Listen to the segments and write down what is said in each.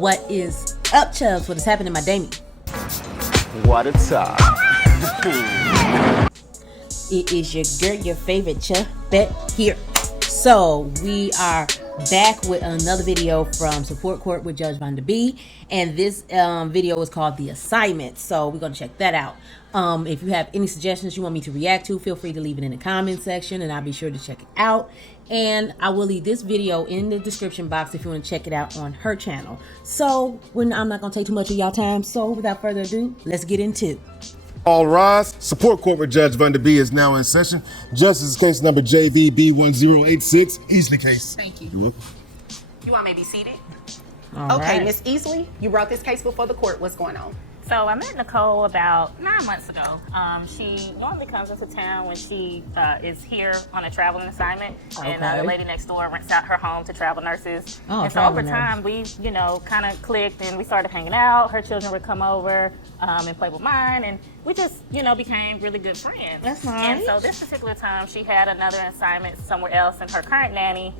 What is up, Chubbs? What is happening, my Damie? What a time. It is your girl, your favorite Chubbette here. So we are back with another video from Support Court with Judge Vonda B, and this video is called The Assignment. So we're gonna check that out. If you have any suggestions you want me to react to, feel free to leave it in the comment section, and I'll be sure to check it out. And I will leave this video in the description box if you want to check it out on her channel. So I'm not gonna take too much of y'all time. So without further ado, let's get into it. All rise. Support Court with Judge Vonda B is now in session. Justice case number JVB1086. Easley case. Thank you. You're welcome. You want me to be seated? All Okay, right. Miss Easley, you brought this case before the court. What's going on? So I met Nicole about 9 months ago. She normally comes into town when she is here on a traveling assignment. And the lady next door rents out her home to travel nurses. Oh, and so over travel time, we, kind of clicked and we started hanging out. Her children would come over and play with mine. And we just, became really good friends. That's nice. And so this particular time, she had another assignment somewhere else and her current nanny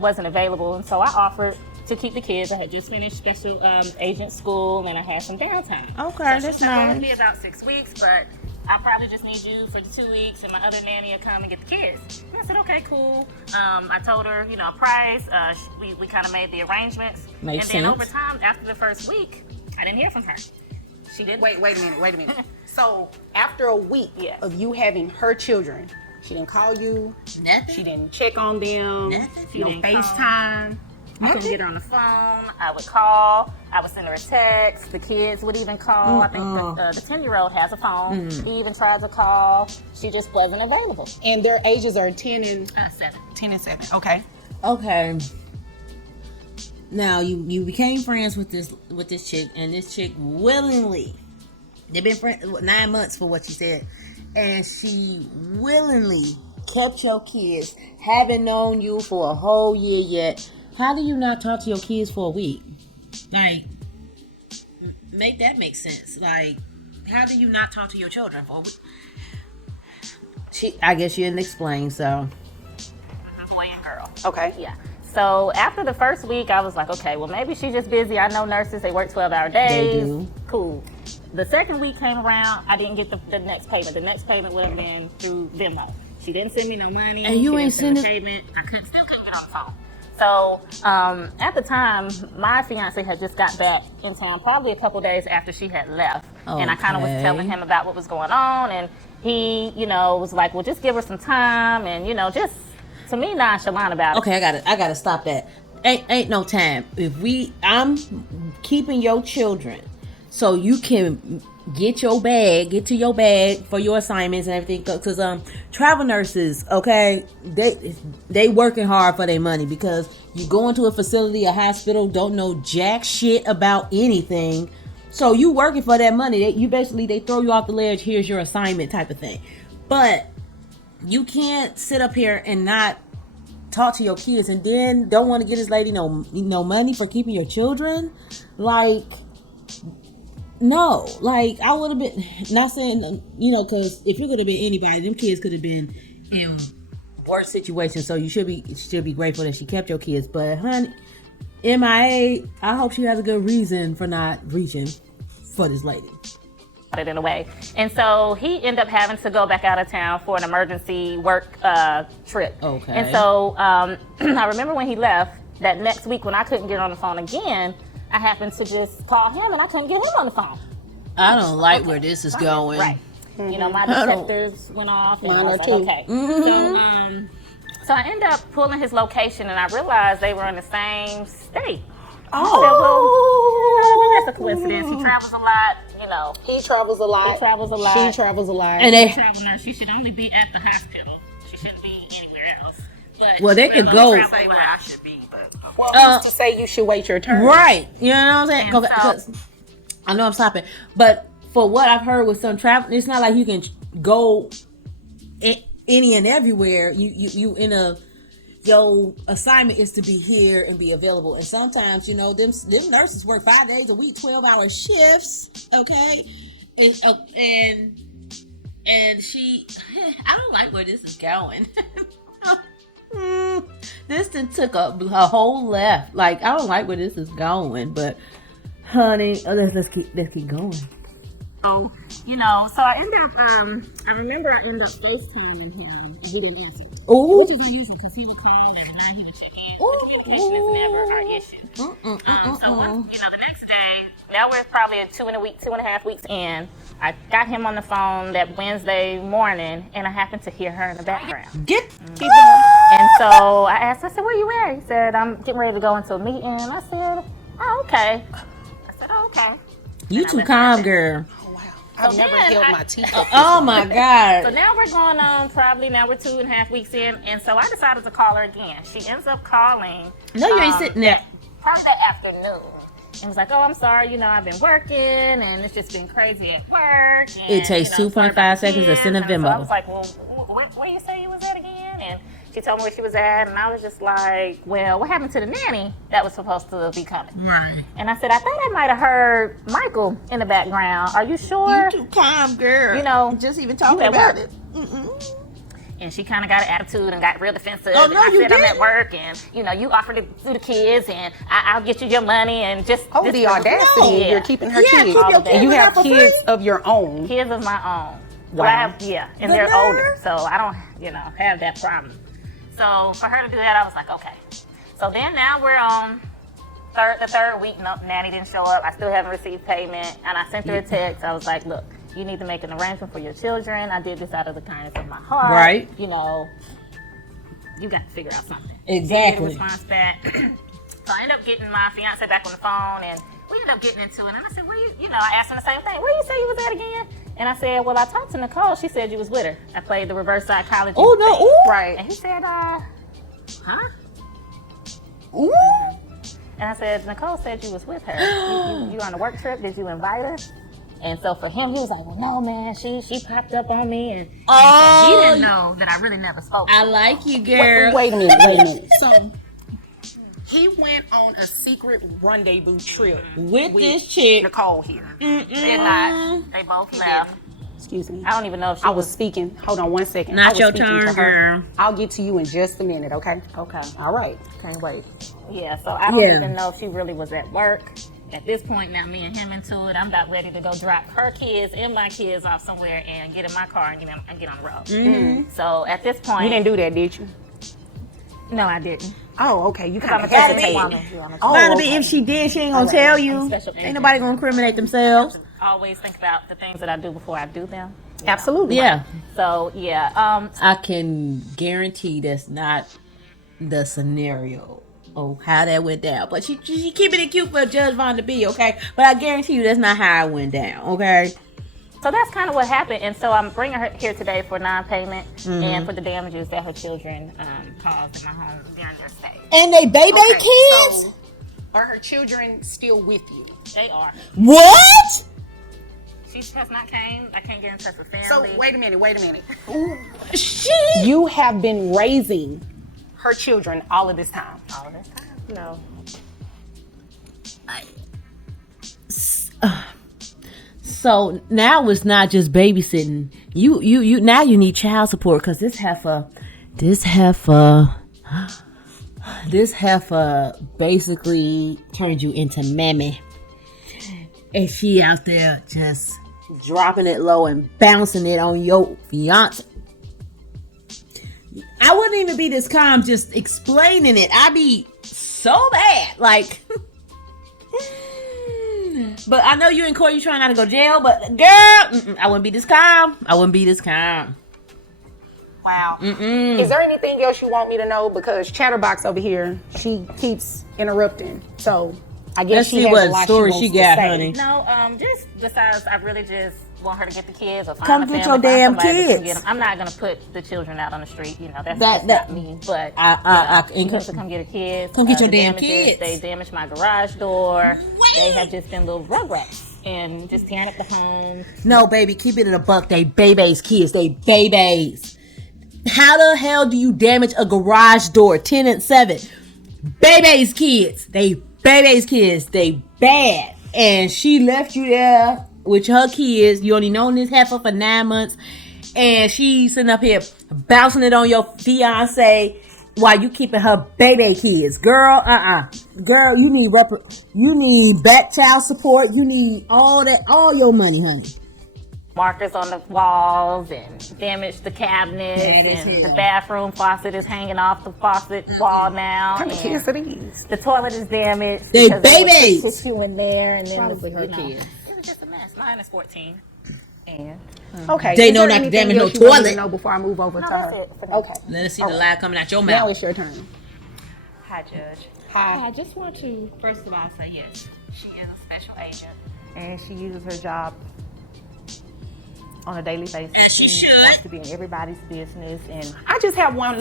wasn't available. And so I offered to keep the kids. I had just finished special agent school and I had some downtime. Okay, so that's she said, "Well, nice. it'll be about 6 weeks, but I probably just need you for 2 weeks and my other nanny will come and get the kids." And I said, okay, cool. I told her, a price. We kind of made the arrangements. Makes and then sense. over time, after the first week, I didn't hear from her. She didn't. Wait a minute. So after a week Yes. of you having her children, she didn't call you. Nothing. She didn't check on them. Nothing. She No didn't call. FaceTime. I couldn't get her on the phone. I would call. I would send her a text. The kids would even call. I think the 10-year-old has a phone. He even tried to call. She just wasn't available. And their ages are 10 and 7. 10 and 7. Okay. Okay. Now you became friends with this chick, and this chick willingly, they've been friends 9 months for what she said, and she willingly kept your kids, haven't known you for a whole year yet. How do you not talk to your kids for a week? Like, make that make sense. Like, how do you not talk to your children for a week? I guess you didn't explain, so. Boy and girl. Okay. Yeah. So after the first week, I was like, okay, well, maybe she's just busy. I know nurses, they work 12-hour days. They do. Cool. The second week came around, I didn't get the next payment. The next payment would have been through Venmo. She didn't send me no money. And you She ain't didn't send sending- a payment. I still couldn't get on the phone. So at the time, my fiance had just got back in town, probably a couple days after she had left. And I kind of was Okay. telling him about what was going on. And he, was like, well, just give her some time. And, just, to me, nonchalant about it. Okay, I gotta stop that. Ain't no time. I'm keeping your children so you can get to your bag for your assignments and everything. Because travel nurses, okay, they working hard for their money, because you go into a facility, a hospital, don't know jack shit about anything. So you working for that money. They throw you off the ledge. Here's your assignment type of thing. But you can't sit up here and not talk to your kids and then don't want to get this lady no money for keeping your children. Like, no. Like, I would have been, not saying, because if it could have been anybody, them kids could have been in worse situations. So you should be grateful that she kept your kids. But honey, MIA, I hope she has a good reason for not reaching for this lady. It in a way. And so he ended up having to go back out of town for an emergency work trip. Okay. And so I remember when he left, that next week when I couldn't get on the phone again, I happened to just call him and I couldn't get him on the phone. I don't like where this is going. Right. My detectives went off and I was like, okay. So I ended up pulling his location and I realized they were in the same state. Oh, That's a coincidence. He travels a lot, He travels a lot. He travels a lot. She travels a lot. and they Travel nurse, she should only be at the hospital. She shouldn't be anywhere else. But Well, they could go- Say where I should be, but who's to say you should wait your turn? right. You know what I'm saying? And so- 'Cause I know I'm stopping, but for what I've heard with some travel, it's not like you can go any and everywhere. You in a, your assignment is to be here and be available. And sometimes, them nurses work 5 days a week, 12-hour shifts. Okay, and she, I don't like where this is going. This thing took a whole left. Like, I don't like where this is going, but honey, let's keep going. So, so I I remember I ended up FaceTiming him and he didn't answer. Ooh. Which is unusual because he would call every night, he would check in. Communication is never our issue. So, the next day, now we're probably 2.5 weeks in. I got him on the phone that Wednesday morning, and I happened to hear her in the background. Keep going. And so I asked, I said, where you at? He said, I'm getting ready to go into a meeting. I said, oh, okay. I said, oh, okay. You too calm, girl. I've never held my teeth. Oh my God. So now we're going on, now we're 2.5 weeks in, and so I decided to call her again. She ends up calling. No, you ain't sitting there. Probably that afternoon. And was like, oh, I'm sorry, I've been working, and it's just been crazy at work. And, It takes 2.5 seconds to send a Venmo. So I Venmo. was like, well, where you say you was at again? And she told me where she was at, and I was just like, well, what happened to the nanny that was supposed to be coming? Right. And I said, I thought I might have heard Michael in the background. Are you sure? You too calm, girl. Just even talking about it. And she kind of got an attitude and got real defensive. Oh, no, and I you said, I'm didn't. at work, and, you offered to do the kids, and I'll get you your money, and just... Oh, the audacity. Yeah. You're keeping her Yeah, kids. keep your And you kids have for kids free? of your own. Kids of my own. So Wow. I have, and The they're nerve. older, so I don't, have that problem. So for her to do that, I was like, okay. So then now we're on the third week. No, nanny didn't show up. I still haven't received payment, and I sent her a text. I was like, look, you need to make an arrangement for your children. I did this out of the kindness of my heart. Right. You got to figure out something. Exactly. Get a response back. So I ended up getting my fiance back on the phone, and we ended up getting into it. And I said, where you, I asked him the same thing. Where you say you was at again? And I said, well, I talked to Nicole. She said you was with her. I played the reverse psychology. Oh, no. thing. Ooh. Right. And he said, huh? Ooh. And I said, Nicole said you was with her. You on a work trip? Did you invite her? And so for him, he was like, well, no, man, she popped up on me. And he didn't know that I really never spoke to I her. like you, girl. Wait a minute. So he went on a secret rendezvous trip With this chick. Nicole here. They're not. They both left. Excuse me. I don't even know if she I was speaking. Hold on one second. Not I was your speaking turn, to her. girl. I'll get to you in just a minute, okay? Okay. All right. Can't wait. Yeah, so I don't Yeah. even know if she really was at work. At this point, now me and him into it. I'm about ready to go drop her kids and my kids off somewhere and get in my car and get on the road. Mm-hmm. So at this point, You didn't do that, did you? No, I didn't. Oh, okay. You I'm kind a of special hesitated. woman. Yeah, I'm a Oh, Barnaby, okay. if she did, she ain't gonna tell I'm you. a special Ain't agent. nobody gonna incriminate themselves. Always think about the things that I do before I do them. Absolutely. Yeah. So yeah, I can guarantee that's not the scenario. Oh, how that went down. But she keeping it cute for Judge Vonda B, okay? But I guarantee you that's not how it went down, okay? so that's kind of what happened. And so I'm bringing her here today for non-payment and for the damages that her children caused in my home during their stay. And they baby Okay, kids? so are her children still with you? They are. What? She has not came. I can't get in touch with family. So wait a minute. Shit. You have been raising her children all of this time. all of this time. No. So now it's not just babysitting. You now you need child support because this heifer basically turned you into mammy. And she out there just dropping it low and bouncing it on your fiance. I wouldn't even be this calm just explaining it. I'd be so bad. Like, but I know you in court, you trying not to go to jail, but girl, I wouldn't be this calm. Wow. Is there anything else you want me to know? Because Chatterbox over here, she keeps interrupting. So I guess Let's she see has what a lot story she she wants got, to say. honey. No, just besides, I really just want her to get the kids or find Come a get family, your find damn somebody that can kids. get 'em. I'm not gonna put the children out on the street. That's That- not me. But I she needs to come get her kids. Come get your the damn damages, kids. They damaged my garage door. They have just been little rugrats and just tearing up the home. No, baby, keep it in a buck. They babies, kids. They babies. How the hell do you damage a garage door? 10 and 7. Babies, kids. They babies, kids. They bad. And she left you there with her kids. You only known this heifer for 9 months. And she sitting up here bouncing it on your fiance. while you keeping her baby kids. Girl, Girl, you need back child support. You need all your money, honey. Markers on the walls and damaged the cabinets, and the bathroom faucet is hanging off the faucet wall now. What kind of kids are these? The toilet is damaged. They because babies. There was tissue in there, and then Probably her kids. It was just a mess. Mine is 14. And Okay. They is know there not to anything damage no else you want me to toilet. know before I move over no, to that's her? it for now. Okay. Let us see the lie coming out your Now mouth. it's your turn. Hi, Judge. Hi. I just want to, first of all, say yes. She is a special agent, and she uses her job on a daily basis. She wants to be in everybody's business. And I just have one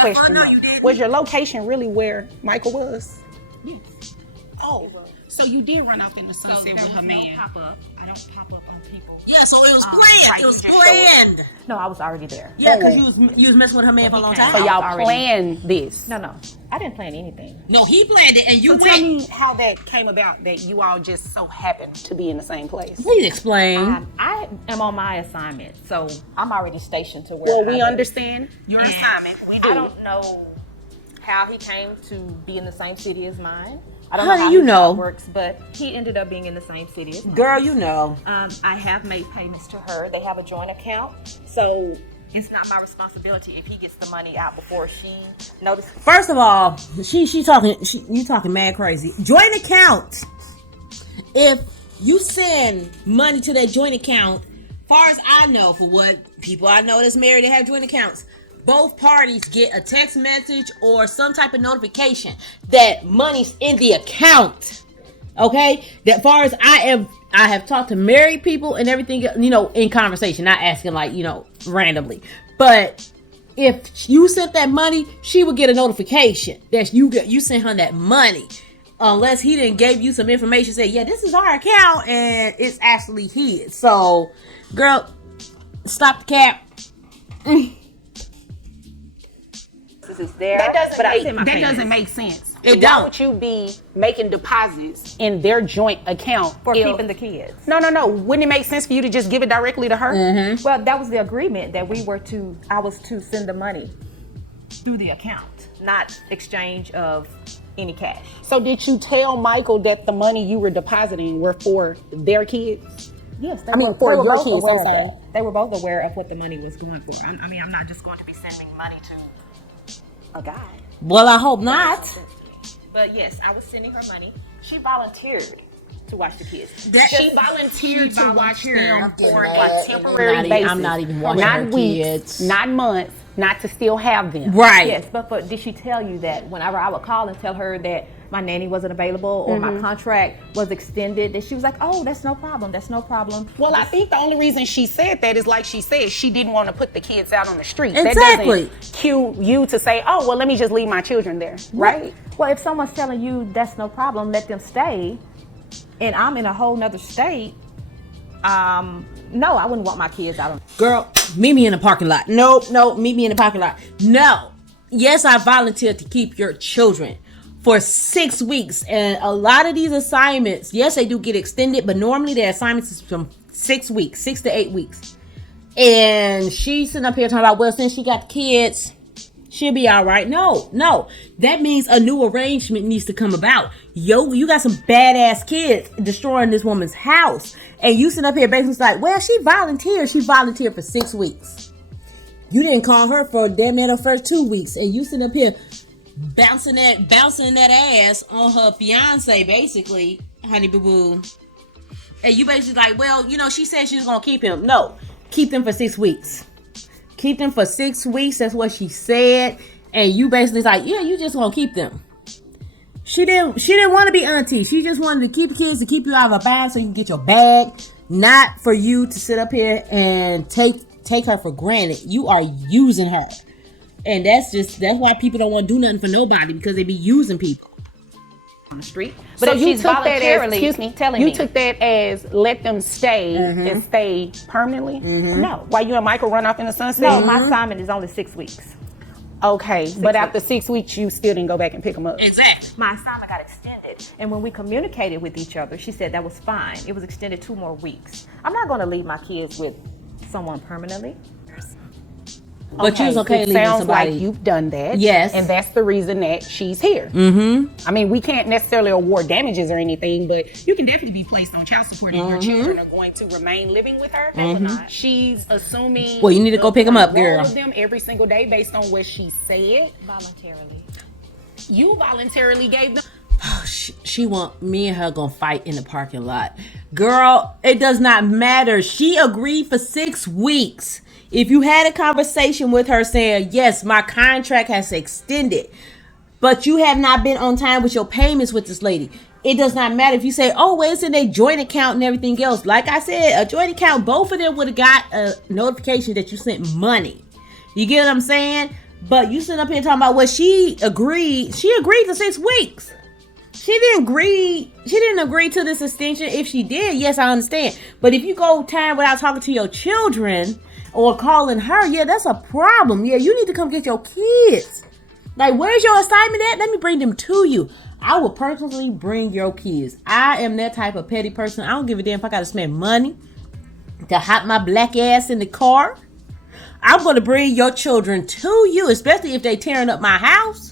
question though. Was your location really where Michael was? Yes. Oh, so you did run off in the sunset So there with was her no man. pop-up. I don't pop up on people. Yeah, so it was planned. right. It was planned. no, I was already there. Yeah, because you was messing with her man for a long time. So y'all already- planned this. No, I didn't plan anything. No, he planned it, and you So went. tell me how that came about that you all just so happened to be in the same place. Please explain. I am on my assignment, so I'm already stationed to where. Well, I we live. understand your assignment. We do. I don't know how he came to be in the same city as mine. I don't Honey, know how you his job know. works, but he ended up being in the same city as mine. Girl, you know. I have made payments to her. They have a joint account, so it's not my responsibility if he gets the money out before she notices. First of all, you talking mad crazy. Joint account. If you send money to that joint account, far as I know, for what people I know that's married that have joint accounts, both parties get a text message or some type of notification that money's in the account. Okay? That far as I have talked to married people and everything, in conversation, not asking randomly. But if you sent that money, she would get a notification that you sent her that money. Unless he didn't gave you some information, say, yeah, this is our account and it's actually his. So, girl, stop the cap. Is there, That doesn't make sense. It Why don't. would you be making deposits in their joint account for if- keeping the kids. No. Wouldn't it make sense for you to just give it directly to her? Mm-hmm. Well, that was the agreement that I was to send the money through the account, not exchange of any cash. So did you tell Michael that the money you were depositing were for their kids? Yes, I mean, for your kids, I'm saying. They were both aware of what the money was going for. I'm not just going to be sending money to a guy. Well, I hope not. But yes, I was sending her money. She volunteered to watch the kids. She volunteered to watch them for a mad. temporary basis. I'm not even watching not her weeks, kids. not months, not to still have them. Right. Yes, but did she tell you that whenever I would call and tell her that my nanny wasn't available or my contract was extended, that she was like, oh, that's no problem. Well, I think the only reason she said that is like she said, she didn't want to put the kids out on the street. Exactly. That doesn't cue you to say, oh, well, let me just leave my children there, right? Well, if someone's telling you that's no problem, let them stay, and I'm in a whole nother state, no, I wouldn't want my kids out on. Girl, meet me in the parking lot. Nope, meet me in the parking lot. No. Yes, I volunteered to keep your children for 6 weeks. And a lot of these assignments, yes, they do get extended, but normally their assignments is from 6 weeks, 6 to 8 weeks. And she's sitting up here talking about, well, since she got kids, she'll be all right. No. That means a new arrangement needs to come about. Yo, you got some badass kids destroying this woman's house. And you sitting up here basically like, well, she volunteered. She volunteered for 6 weeks. You didn't call her for damn near the first 2 weeks. And you sitting up here bouncing that ass on her fiance, basically, honey boo boo. And you basically like, well, she said she was gonna keep him. No, keep them for 6 weeks. Keep them for 6 weeks. That's what she said. And you basically like, yeah, you just gonna keep them. She didn't want to be auntie. She just wanted to keep kids to keep you out of a bag so you can get your bag. Not for you to sit up here and take her for granted. You are using her. And that's why people don't want to do nothing for nobody, because they be using people On the street. But So if you she's took that as, voluntarily excuse me, telling you me. took that as let them stay and stay permanently? No. While you and Michael run off in the sunset? No, my assignment is only 6 weeks. Okay, but after 6 weeks, you still didn't go back and pick them up. Exactly. My assignment got extended. And when we communicated with each other, she said that was fine. It was extended 2 more weeks. I'm not going to leave my kids with someone permanently. But you was okay it leaving sounds somebody. like you've done that. Yes. And that's the reason that she's here. I mean, we can't necessarily award damages or anything, but you can definitely be placed on child support and your children are going to remain living with her. They will not. She's assuming. Well, you need to go pick 'em up, the role girl. of them every single day based on what she said. Voluntarily. You voluntarily gave them. She want me and her gonna fight in the parking lot. Girl, it does not matter. She agreed for 6 weeks. If you had a conversation with her saying, yes, my contract has extended, but you have not been on time with your payments with this lady, it does not matter if you say, oh, well, it's in a joint account and everything else. Like I said, a joint account, both of them would have got a notification that you sent money. You get what I'm saying? But you sitting up here talking about what she agreed. She agreed for 6 weeks. She didn't agree to this extension. If she did, yes, I understand. But if you go time without talking to your children or calling her, yeah, that's a problem. Yeah, you need to come get your kids. Like, where's your assignment at? Let me bring them to you. I will personally bring your kids. I am that type of petty person. I don't give a damn if I got to spend money to hop my black ass in the car. I'm going to bring your children to you, especially if they tearing up my house.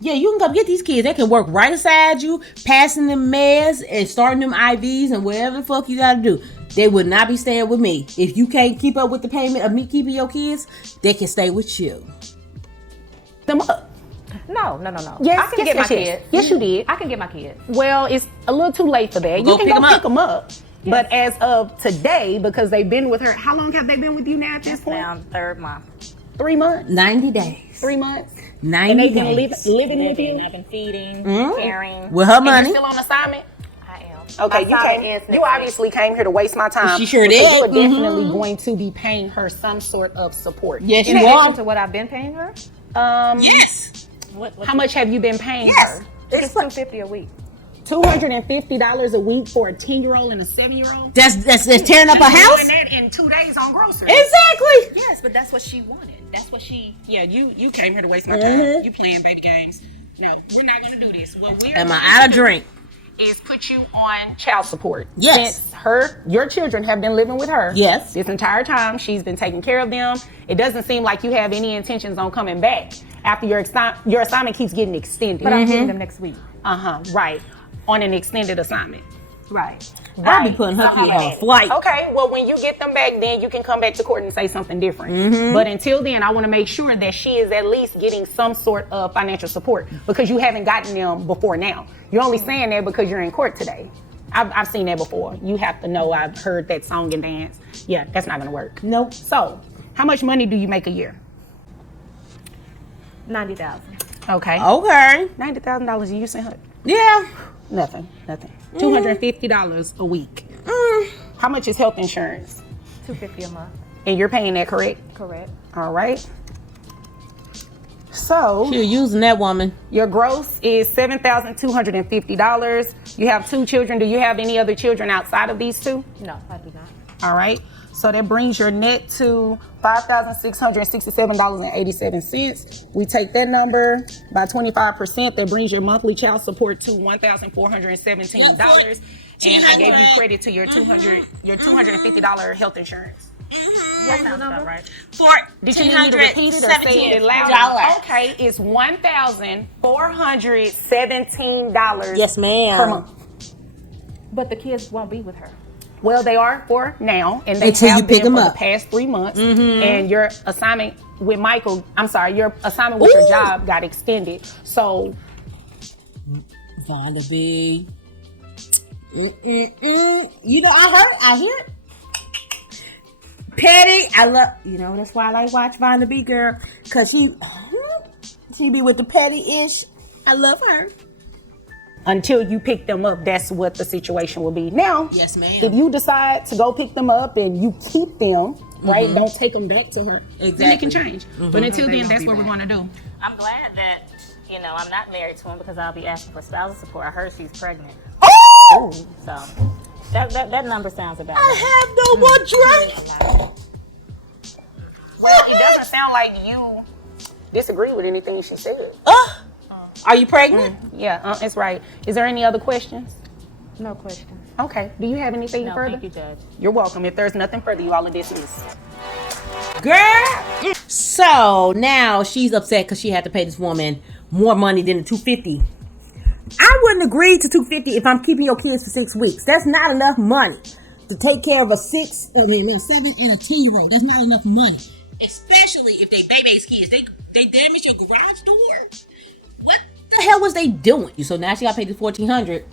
Yeah, you can come get these kids. They can work right beside you, passing them meds and starting them IVs and whatever the fuck you got to do. They would not be staying with me. If you can't keep up with the payment of me keeping your kids, they can stay with you. Them up. No. Yes, I can get my kids. Yes, you did. I can get my kids. Well, it's a little too late for that. Go You can pick 'em go up. pick them up. Yes. But as of today, because they've been with her, how long have they been with you now at this point? Now, 3rd month. 3 months? 90 days. 3 months? 90 And they've been days. living with you? I've been feeding, Mm-hmm. caring. With her And money. you're still on assignment? I am. Okay, Assignment is you obviously came here to waste my time. She sure because did. You are definitely going to be paying her some sort of support. Yes, In you addition are. to what I've been paying her, what How much have you been paying her? it's $250 a week. $250 a week for a 10-year-old and a 7-year-old? That's tearing up a house? Doing that in 2 days on groceries. Exactly. Yes, but that's what she wanted. That's what she. Yeah, you came here to waste my time. You playing baby games. No, we're not gonna do this. What we're Am I out of drink? is put you on child support. Yes. Since your children have been living with her. Yes. This entire time, she's been taking care of them. It doesn't seem like you have any intentions on coming back after your assignment keeps getting extended. But I'm getting them next week. Right. On an extended assignment. Right. I'll be putting her kid on a flight. Okay, well, when you get them back, then you can come back to court and say something different. But until then, I want to make sure that she is at least getting some sort of financial support because you haven't gotten them before now. You're only saying that because you're in court today. I've seen that before. You have to know I've heard that song and dance. Yeah, that's not going to work. Nope. So, how much money do you make a year? $90,000. Okay. Okay. $90,000 a year sent her? Yeah. Nothing. $250 a week. How much is health insurance? $250 a month. And you're paying that, correct? Correct. All right. So You're using that woman. your gross is $7,250. You have 2 children. Do you have any other children outside of these 2? No, I do not. All right. So that brings your net to $5,667.87. We take that number by 25%. That brings your monthly child support to $1,417. And I gave you credit to your $250 health insurance. That sounds about right. Did you need me to repeat it or say it loud? Okay, it's $1,417 Yes, ma'am. per month. But the kids won't be with her. Well, they are for now, and they Until you have pick been them for up. the past 3 months. And your assignment with your assignment with your job got extended. So, Vonda B. You know, I hear it. Petty. I love, that's why I like watch Vonda B, girl. Because she be with the petty-ish. I love her. until you pick them up, that's what the situation will be. Now, Yes, ma'am. if you decide to go pick them up and you keep them, right, don't take them back to her, then it Exactly. can change. But until then, that's what we're going to do. I'm glad that, I'm not married to him because I'll be asking for spousal support. I heard she's pregnant. Oh! So that number sounds about I right. have no more drink. Well, it doesn't sound like you disagree with anything she said. Are you pregnant? Yeah, that's right. Is there any other questions? No question. Okay. Do you have anything No, further? thank you, Judge. You're welcome. If there's nothing further, you all are dismissed. Girl, So now she's upset because she had to pay this woman more money than the $250. I wouldn't agree to $250 if I'm keeping your kids for 6 weeks. That's not enough money to take care of a 7 and a 10-year-old. That's not enough money, especially if they baby's kids. They damaged your garage door. What the hell was they doing? So now she got paid the $1,400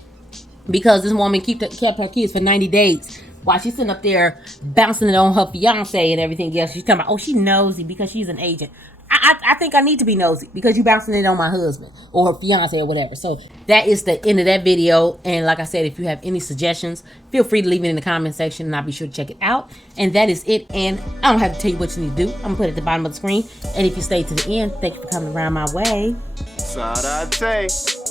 because this woman kept her kids for 90 days while she's sitting up there bouncing it on her fiance and everything else. She's talking about, oh, she nosy because she's an agent. I think I need to be nosy because you bouncing it on my husband or her fiance or whatever. So that is the end of that video. And like I said, if you have any suggestions, feel free to leave it in the comment section and I'll be sure to check it out. And that is it. And I don't have to tell you what you need to do. I'm gonna put it at the bottom of the screen. And if you stay to the end, thank you for coming around my way. Sarate.